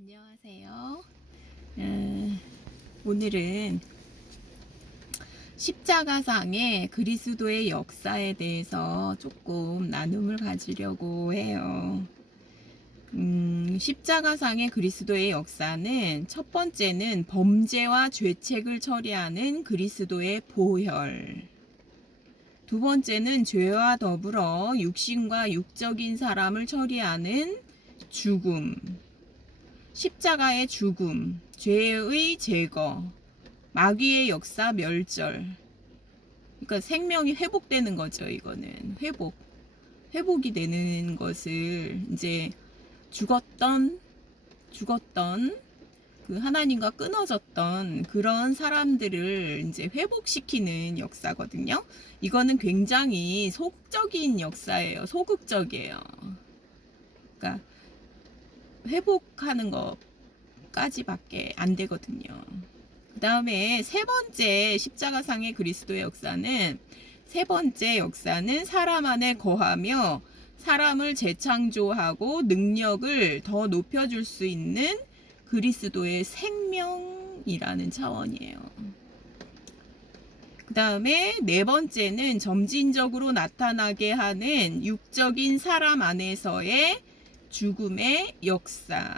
안녕하세요. 오늘은 십자가상의 그리스도의 역사에 대해서 조금 나눔을 가지려고 해요. 십자가상의 그리스도의 역사는 첫 번째는 범죄와 죄책을 처리하는 그리스도의 보혈. 두 번째는 죄와 더불어 육신과 육적인 사람을 처리하는 죽음. 십자가의 죽음, 죄의 제거, 마귀의 역사 멸절. 그러니까 생명이 회복되는 거죠. 이거는 회복이 되는 것을 이제 죽었던 그 하나님과 끊어졌던 그런 사람들을 이제 회복시키는 역사거든요. 이거는 굉장히 소극적인 역사예요. 소극적이에요. 그러니까 회복하는 것까지밖에 안 되거든요. 그 다음에 세 번째 십자가상의 그리스도의 역사는, 세 번째 역사는 사람 안에 거하며 사람을 재창조하고 능력을 더 높여줄 수 있는 그리스도의 생명이라는 차원이에요. 그 다음에 네 번째는 점진적으로 나타나게 하는 육적인 사람 안에서의 죽음의 역사.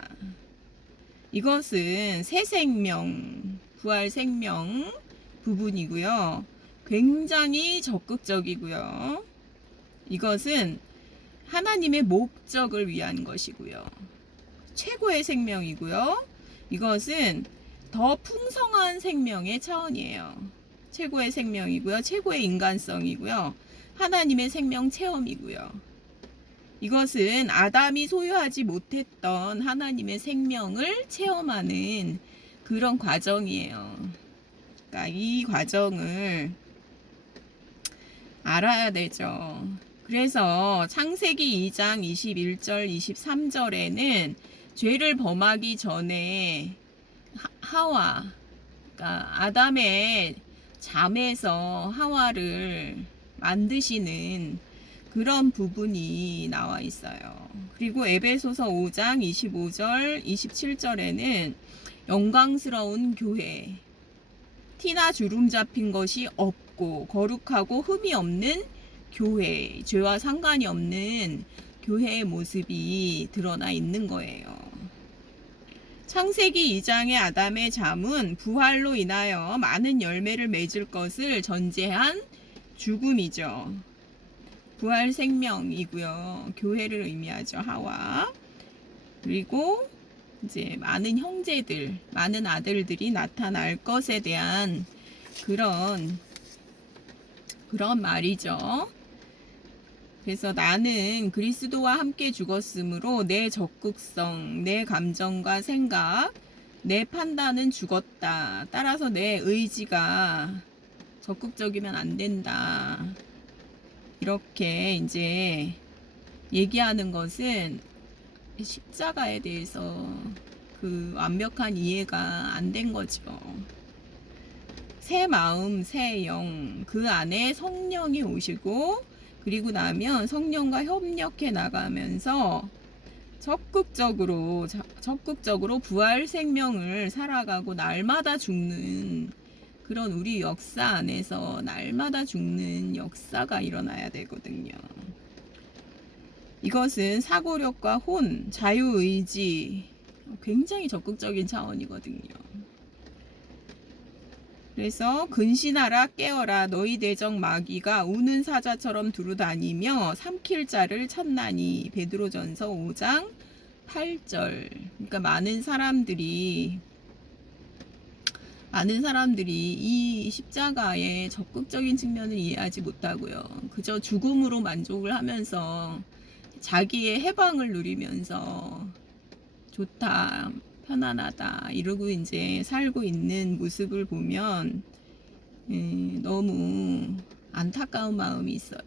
이것은 새 생명, 부활 생명 부분이고요. 굉장히 적극적이고요. 이것은 하나님의 목적을 위한 것이고요. 최고의 생명이고요. 이것은 더 풍성한 생명의 차원이에요. 최고의 생명이고요. 최고의 인간성이고요. 하나님의 생명 체험이고요. 이것은 아담이 소유하지 못했던 하나님의 생명을 체험하는 그런 과정이에요. 그러니까 이 과정을 알아야 되죠. 그래서 창세기 2장 21절 23절에는 죄를 범하기 전에 하와, 그러니까 아담의 잠에서 하와를 만드시는 그런 부분이 나와 있어요. 그리고 에베소서 5장 25절 27절에는 영광스러운 교회, 티나 주름 잡힌 것이 없고 거룩하고 흠이 없는 교회, 죄와 상관이 없는 교회의 모습이 드러나 있는 거예요. 창세기 2장의 아담의 잠은 부활로 인하여 많은 열매를 맺을 것을 전제한 죽음이죠. 부활 생명이고요. 교회를 의미하죠. 하와. 그리고 이제 많은 형제들, 많은 아들들이 나타날 것에 대한 그런 말이죠. 그래서 나는 그리스도와 함께 죽었으므로 내 적극성, 내 감정과 생각, 내 판단은 죽었다. 따라서 내 의지가 적극적이면 안 된다. 이렇게 이제 얘기하는 것은 십자가에 대해서 그 완벽한 이해가 안 된 거죠. 새 마음, 새 영, 그 안에 성령이 오시고, 그리고 나면 성령과 협력해 나가면서 적극적으로 부활 생명을 살아가고 날마다 죽는 그런 우리 역사 안에서 날마다 죽는 역사가 일어나야 되거든요. 이것은 사고력과 혼, 자유의지, 굉장히 적극적인 차원이거든요. 그래서 근신하라 깨어라 너희 대적 마귀가 우는 사자처럼 두루다니며 삼킬 자를 찾나니. 베드로전서 5장 8절. 그러니까 많은 사람들이 이 십자가의 적극적인 측면을 이해하지 못하고요. 그저 죽음으로 만족을 하면서 자기의 해방을 누리면서 좋다, 편안하다 이러고 이제 살고 있는 모습을 보면 너무 안타까운 마음이 있어요.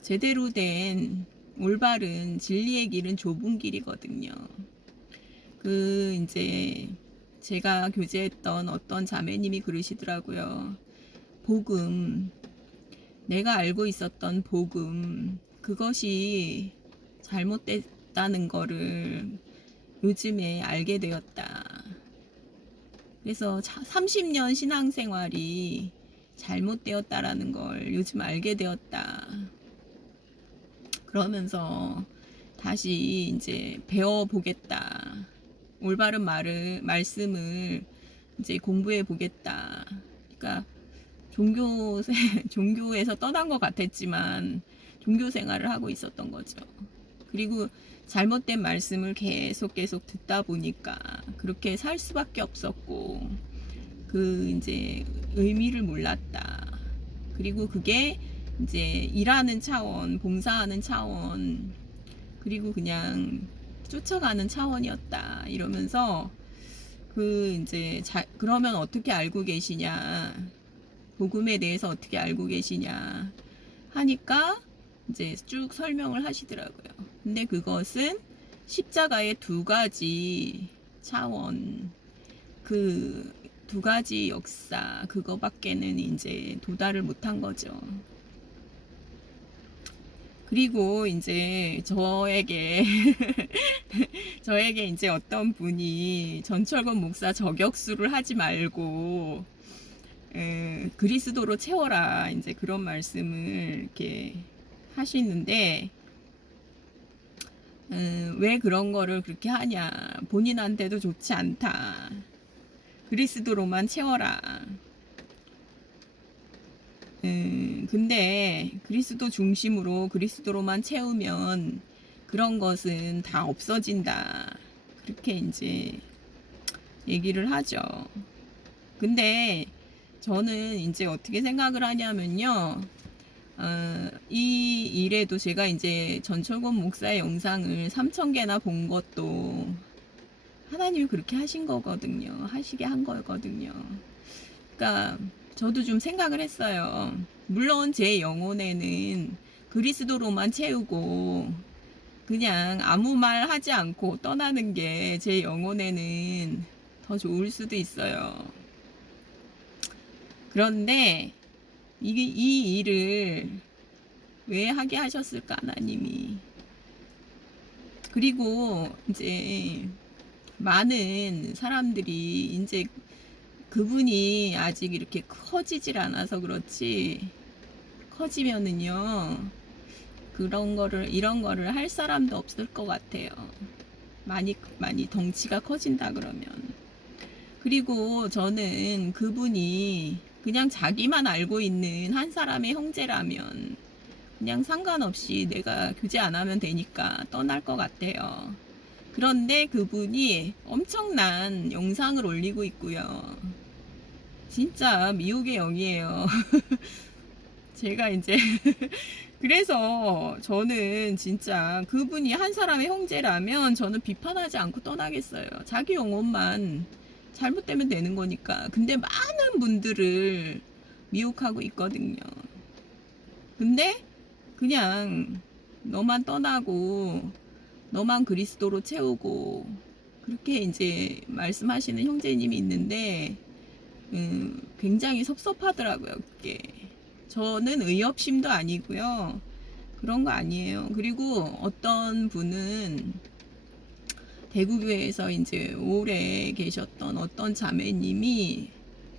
제대로 된 올바른 진리의 길은 좁은 길이거든요. 이제 제가 교제했던 어떤 자매님이 그러시더라고요. 복음, 내가 알고 있었던 복음, 그것이 잘못됐다 있다는 거를 요즘에 알게 되었다. 그래서 30년 신앙생활이 잘못되었다라는 걸 요즘 알게 되었다. 그러면서 다시 이제 배워보겠다. 올바른 말씀을 이제 공부해 보겠다. 그러니까 종교에서 떠난 것 같았지만 종교 생활을 하고 있었던 거죠. 그리고 잘못된 말씀을 계속 듣다 보니까 그렇게 살 수밖에 없었고, 그 이제 의미를 몰랐다. 그리고 그게 이제 일하는 차원, 봉사하는 차원, 그리고 그냥 쫓아가는 차원이었다. 이러면서 이제 그러면 어떻게 알고 계시냐? 복음에 대해서 어떻게 알고 계시냐? 하니까 이제 쭉 설명을 하시더라고요. 근데 그것은 십자가의 두 가지 차원, 그 두 가지 역사, 그거밖에는 이제 도달을 못한 거죠. 그리고 이제 저에게 이제 어떤 분이 전철권 목사 저격수를 하지 말고 그리스도로 채워라, 이제 그런 말씀을 이렇게 하시는데, 왜 그런 거를 그렇게 하냐? 본인한테도 좋지 않다. 그리스도로만 채워라. 근데 그리스도 중심으로 그리스도로만 채우면 그런 것은 다 없어진다. 그렇게 이제 얘기를 하죠. 근데 저는 이제 어떻게 생각을 하냐면요. 이 일에도 제가 이제 전철권 목사의 영상을 3,000개나 본 것도 하나님이 그렇게 하신 거거든요. 하시게 한 거거든요. 그러니까 저도 좀 생각을 했어요. 물론 제 영혼에는 그리스도로만 채우고 그냥 아무 말 하지 않고 떠나는 게 제 영혼에는 더 좋을 수도 있어요. 그런데 이 일을 왜 하게 하셨을까, 하나님이. 그리고 이제 많은 사람들이 이제 그분이 아직 이렇게 커지질 않아서 그렇지, 커지면은요 이런 거를 할 사람도 없을 것 같아요. 많이 덩치가 커진다 그러면. 그리고 저는 그분이 그냥 자기만 알고 있는 한 사람의 형제라면 그냥 상관없이 내가 교제 안 하면 되니까 떠날 것 같아요. 그런데 그분이 엄청난 영상을 올리고 있고요. 진짜 미혹의 영이에요. 제가 이제 그래서 저는 진짜 그분이 한 사람의 형제라면 저는 비판하지 않고 떠나겠어요. 자기 영혼만 잘못되면 되는 거니까. 근데 많은 분들을 미혹하고 있거든요. 근데 그냥 너만 떠나고 너만 그리스도로 채우고 그렇게 이제 말씀하시는 형제님이 있는데, 굉장히 섭섭하더라고요, 그게. 저는 의협심도 아니고요. 그런 거 아니에요. 그리고 어떤 분은 대구교회에서 이제 오래 계셨던 어떤 자매님이,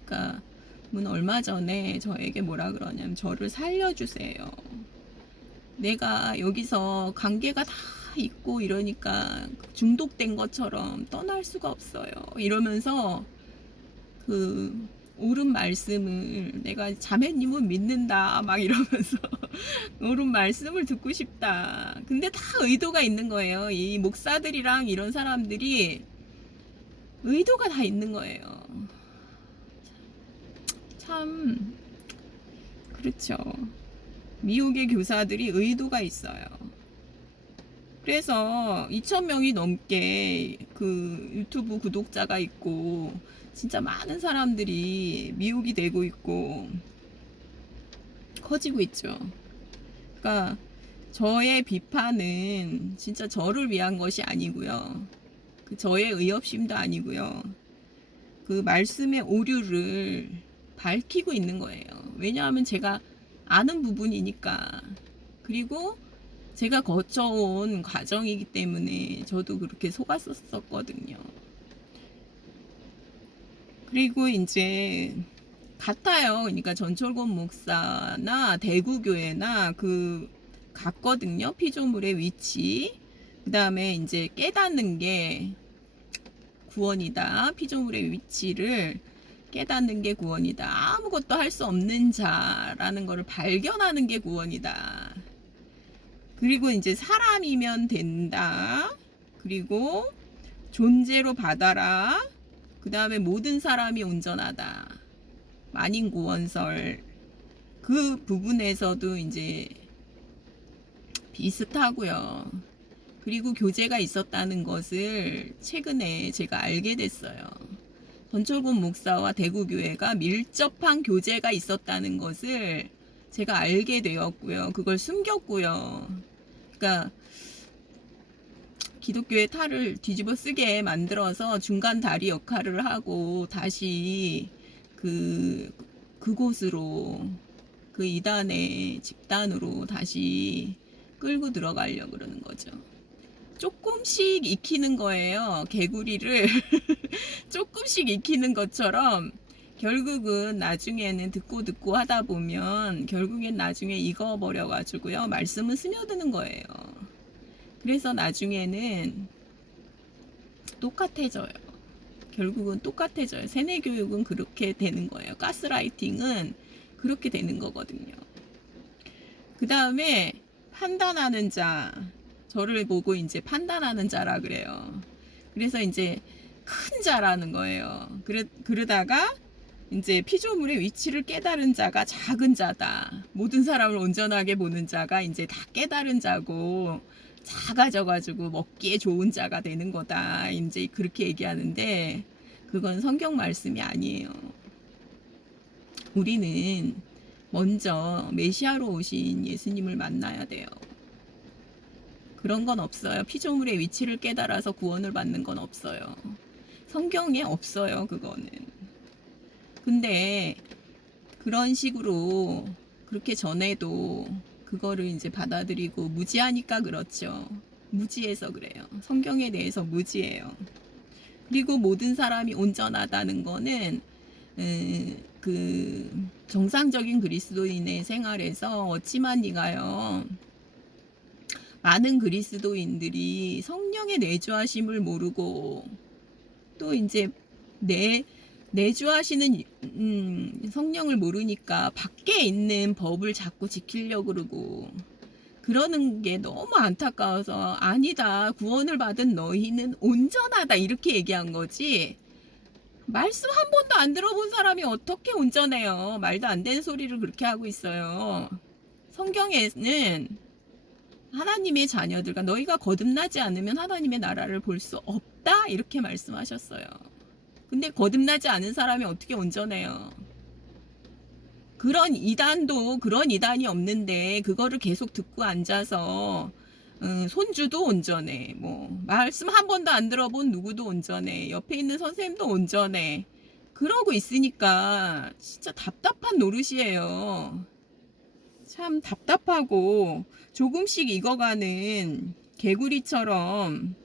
그러니까 얼마 전에 저에게 뭐라 그러냐면, 저를 살려주세요. 내가 여기서 관계가 다 있고 이러니까 중독된 것처럼 떠날 수가 없어요. 이러면서 그 옳은 말씀을, 내가 자매님은 믿는다 막 이러면서 옳은 말씀을 듣고 싶다. 근데 다 의도가 있는 거예요. 이 목사들이랑 이런 사람들이 의도가 다 있는 거예요. 참 그렇죠. 미국의 교사들이 의도가 있어요. 그래서 2,000명이 넘게 그 유튜브 구독자가 있고 진짜 많은 사람들이 미혹이 되고 있고 커지고 있죠. 그러니까 저의 비판은 진짜 저를 위한 것이 아니고요. 그 저의 의협심도 아니고요. 그 말씀의 오류를 밝히고 있는 거예요. 왜냐하면 제가 아는 부분이니까. 그리고 제가 거쳐온 과정이기 때문에 저도 그렇게 속았었거든요. 그리고 이제 같아요. 그러니까 전철권 목사나 대구교회나 같거든요. 피조물의 위치. 그 다음에 이제 깨닫는 게 구원이다. 피조물의 위치를 깨닫는 게 구원이다. 아무것도 할 수 없는 자라는 것을 발견하는 게 구원이다. 그리고 이제 사람이면 된다. 그리고 존재로 받아라. 그 다음에 모든 사람이 온전하다. 만인구원설. 그 부분에서도 이제 비슷하고요. 그리고 교제가 있었다는 것을 최근에 제가 알게 됐어요. 전철권 목사와 대구교회가 밀접한 교제가 있었다는 것을 제가 알게 되었고요. 그걸 숨겼고요. 그러니까 기독교의 탈을 뒤집어 쓰게 만들어서 중간 다리 역할을 하고 다시 그곳으로 그 이단의 집단으로 다시 끌고 들어가려고 그러는 거죠. 조금씩 익히는 거예요. 개구리를 조금씩 익히는 것처럼 결국은 나중에는 듣고 하다 보면 결국엔 나중에 익어버려 가지고요. 말씀은 스며드는 거예요. 그래서 나중에는 똑같아져요. 결국은 똑같아져요. 세뇌교육은 그렇게 되는 거예요. 가스라이팅은 그렇게 되는 거거든요. 그 다음에 판단하는 자, 저를 보고 이제 판단하는 자라 그래요. 그래서 이제 큰 자라는 거예요. 그러다가 이제 피조물의 위치를 깨달은 자가 작은 자다. 모든 사람을 온전하게 보는 자가 이제 다 깨달은 자고 작아져가지고 먹기에 좋은 자가 되는 거다. 이제 그렇게 얘기하는데 그건 성경 말씀이 아니에요. 우리는 먼저 메시아로 오신 예수님을 만나야 돼요. 그런 건 없어요. 피조물의 위치를 깨달아서 구원을 받는 건 없어요. 성경에 없어요, 그거는. 근데 그런 식으로 그렇게 전해도 그거를 이제 받아들이고 무지하니까 그렇죠. 무지해서 그래요. 성경에 대해서 무지해요. 그리고 모든 사람이 온전하다는 거는 그 정상적인 그리스도인의 생활에서 어찌만 이가요. 많은 그리스도인들이 성령의 내주하심을 모르고 또 이제 내주하시는 성령을 모르니까 밖에 있는 법을 자꾸 지키려고 그러고 그러는 게 너무 안타까워서 아니다. 구원을 받은 너희는 온전하다. 이렇게 얘기한 거지. 말씀 한 번도 안 들어본 사람이 어떻게 온전해요. 말도 안 되는 소리를 그렇게 하고 있어요. 성경에는 하나님의 자녀들과 너희가 거듭나지 않으면 하나님의 나라를 볼 수 없다. 이렇게 말씀하셨어요. 근데 거듭나지 않은 사람이 어떻게 온전해요? 그런 이단이 없는데 그거를 계속 듣고 앉아서 손주도 온전해. 뭐 말씀 한 번도 안 들어본 누구도 온전해. 옆에 있는 선생님도 온전해. 그러고 있으니까 진짜 답답한 노릇이에요. 참 답답하고 조금씩 익어가는 개구리처럼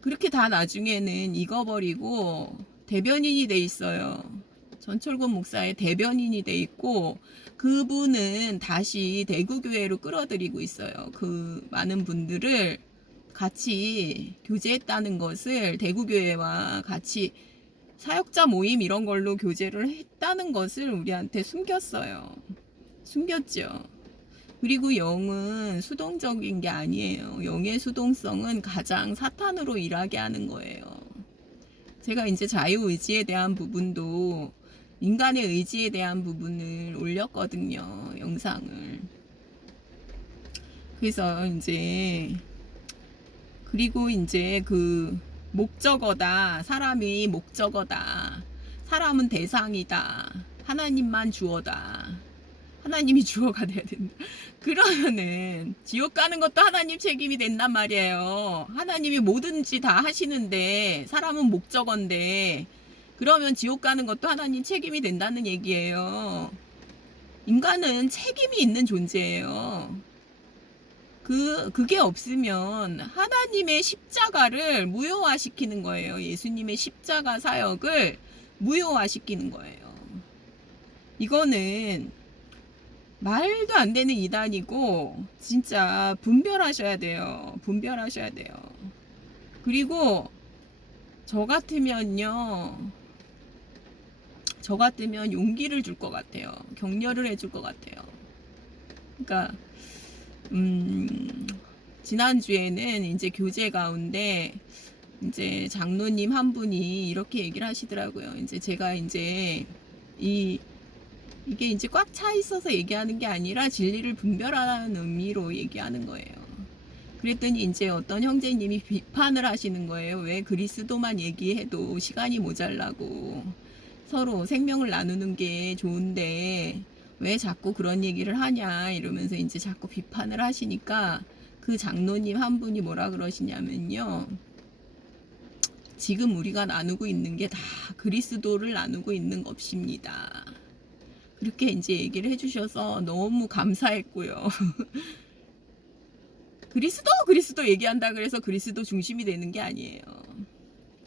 그렇게 다 나중에는 익어버리고 대변인이 돼 있어요. 전철권 목사의 대변인이 돼 있고 그분은 다시 대구교회로 끌어들이고 있어요. 그 많은 분들을 같이 교제했다는 것을 대구교회와 같이 사역자 모임 이런 걸로 교제를 했다는 것을 우리한테 숨겼어요. 숨겼죠. 그리고 영은 수동적인 게 아니에요. 영의 수동성은 가장 사탄으로 일하게 하는 거예요. 제가 이제 자유의지에 대한 부분도 인간의 의지에 대한 부분을 올렸거든요. 영상을. 그래서 그리고 이제 목적어다. 사람이 목적어다. 사람은 대상이다. 하나님만 주어다. 하나님이 주어가 돼야 된다. 그러면은 지옥 가는 것도 하나님 책임이 된단 말이에요. 하나님이 뭐든지 다 하시는데 사람은 목적어인데 그러면 지옥 가는 것도 하나님 책임이 된다는 얘기예요. 인간은 책임이 있는 존재예요. 그게 없으면 하나님의 십자가를 무효화시키는 거예요. 예수님의 십자가 사역을 무효화시키는 거예요. 이거는 말도 안 되는 이단이고 진짜 분별하셔야 돼요. 분별하셔야 돼요. 그리고 저 같으면 용기를 줄 것 같아요. 격려를 해줄 것 같아요. 그러니까 지난주에는 이제 교제 가운데 이제 장로님 한 분이 이렇게 얘기를 하시더라고요. 이제 제가 이제 이게 이제 꽉 차 있어서 얘기하는 게 아니라 진리를 분별하는 의미로 얘기하는 거예요. 그랬더니 이제 어떤 형제님이 비판을 하시는 거예요. 왜 그리스도만 얘기해도 시간이 모자라고 서로 생명을 나누는 게 좋은데 왜 자꾸 그런 얘기를 하냐 이러면서 이제 자꾸 비판을 하시니까 그 장로님 한 분이 뭐라 그러시냐면요. 지금 우리가 나누고 있는 게 다 그리스도를 나누고 있는 것입니다. 그렇게 이제 얘기를 해주셔서 너무 감사했고요. 그리스도 얘기한다 그래서 그리스도 중심이 되는 게 아니에요.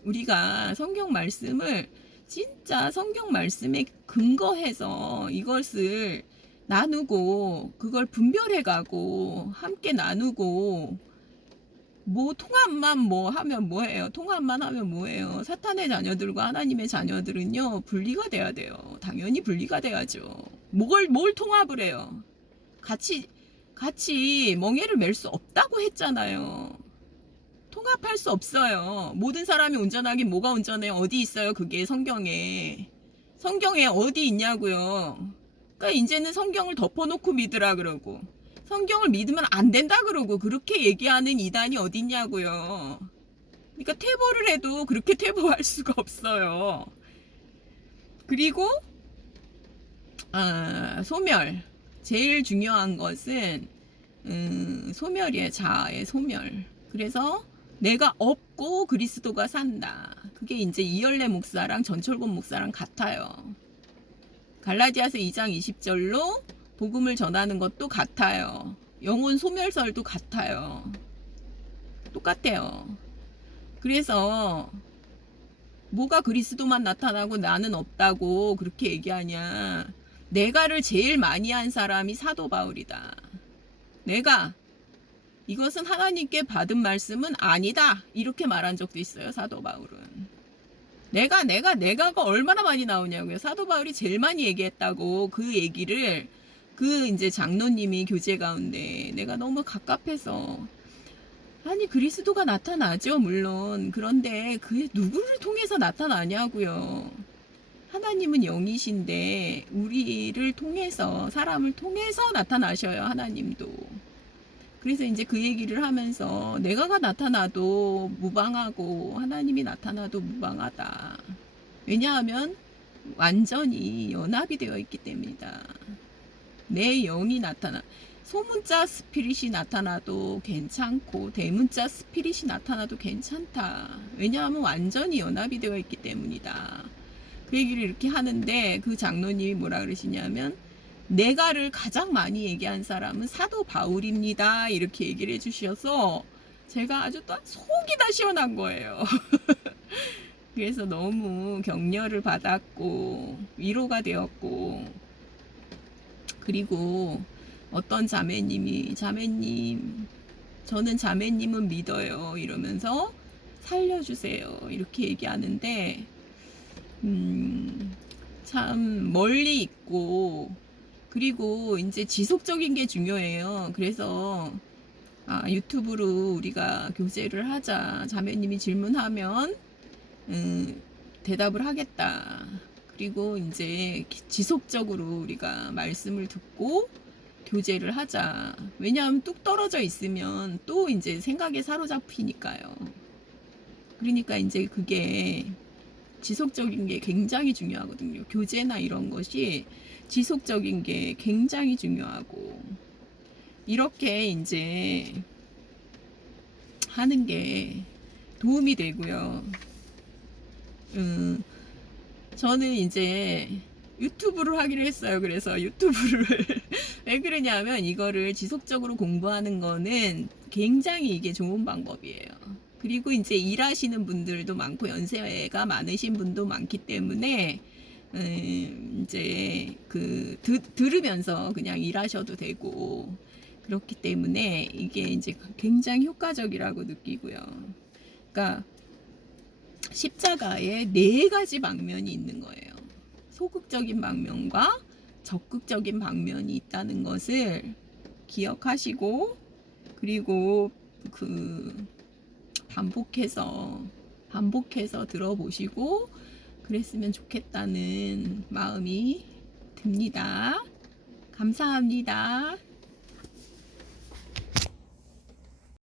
우리가 성경 말씀을 진짜 성경 말씀에 근거해서 이것을 나누고 그걸 분별해가고 함께 나누고 뭐 통합만 뭐 하면 뭐해요? 통합만 하면 뭐해요? 사탄의 자녀들과 하나님의 자녀들은요 분리가 돼야 돼요. 당연히 분리가 돼야죠. 뭘 통합을 해요? 같이 멍에를 맬 수 없다고 했잖아요. 통합할 수 없어요. 모든 사람이 온전하긴 뭐가 온전해요? 어디 있어요? 그게 성경에 어디 있냐고요. 그러니까 이제는 성경을 덮어놓고 믿으라 그러고 성경을 믿으면 안 된다 그러고 그렇게 얘기하는 이단이 어디 있냐고요. 그러니까 퇴보를 해도 그렇게 퇴보할 수가 없어요. 그리고 소멸. 제일 중요한 것은 소멸이에요. 자아의 소멸. 그래서 내가 없고 그리스도가 산다. 그게 이제 이열래 목사랑 전철권 목사랑 같아요. 갈라디아서 2장 20절로 복음을 전하는 것도 같아요. 영혼 소멸설도 같아요. 똑같아요. 그래서 뭐가 그리스도만 나타나고 나는 없다고 그렇게 얘기하냐. 내가를 제일 많이 한 사람이 사도 바울이다. 내가 이것은 하나님께 받은 말씀은 아니다. 이렇게 말한 적도 있어요. 사도 바울은. 내가가 얼마나 많이 나오냐고요. 사도 바울이 제일 많이 얘기했다고 그 얘기를 그 이제 장로님이 교제 가운데 내가 너무 갑갑해서 아니 그리스도가 나타나죠 물론. 그런데 그게 누구를 통해서 나타나냐고요. 하나님은 영이신데 우리를 통해서 사람을 통해서 나타나셔요. 하나님도. 그래서 이제 그 얘기를 하면서 내가가 나타나도 무방하고 하나님이 나타나도 무방하다. 왜냐하면 완전히 연합이 되어 있기 때문이다. 내 영이 나타나 소문자 스피릿이 나타나도 괜찮고 대문자 스피릿이 나타나도 괜찮다. 왜냐하면 완전히 연합이 되어 있기 때문이다. 그 얘기를 이렇게 하는데 그 장로님이 뭐라 그러시냐면 내가를 가장 많이 얘기한 사람은 사도 바울입니다. 이렇게 얘기를 해주셔서 제가 아주 또 속이 다 시원한 거예요. 그래서 너무 격려를 받았고 위로가 되었고 그리고 어떤 자매님이 자매님 저는 자매님은 믿어요 이러면서 살려주세요 이렇게 얘기하는데 참 멀리 있고 그리고 이제 지속적인 게 중요해요. 그래서 유튜브로 우리가 교제를 하자. 자매님이 질문하면 대답을 하겠다. 그리고 이제 지속적으로 우리가 말씀을 듣고 교제를 하자. 왜냐하면 뚝 떨어져 있으면 또 이제 생각에 사로잡히니까요. 그러니까 이제 그게 지속적인 게 굉장히 중요하거든요. 교제나 이런 것이 지속적인 게 굉장히 중요하고 이렇게 이제 하는 게 도움이 되고요. 저는 이제 유튜브를 하기로 했어요. 그래서 유튜브를 왜 그러냐면 이거를 지속적으로 공부하는 거는 굉장히 이게 좋은 방법이에요. 그리고 이제 일하시는 분들도 많고 연세가 많으신 분도 많기 때문에 이제 들으면서 그냥 일하셔도 되고 그렇기 때문에 이게 이제 굉장히 효과적이라고 느끼고요. 그러니까 십자가에 네 가지 방면이 있는 거예요. 소극적인 방면과 적극적인 방면이 있다는 것을 기억하시고, 그리고 그 반복해서 들어보시고 그랬으면 좋겠다는 마음이 듭니다. 감사합니다.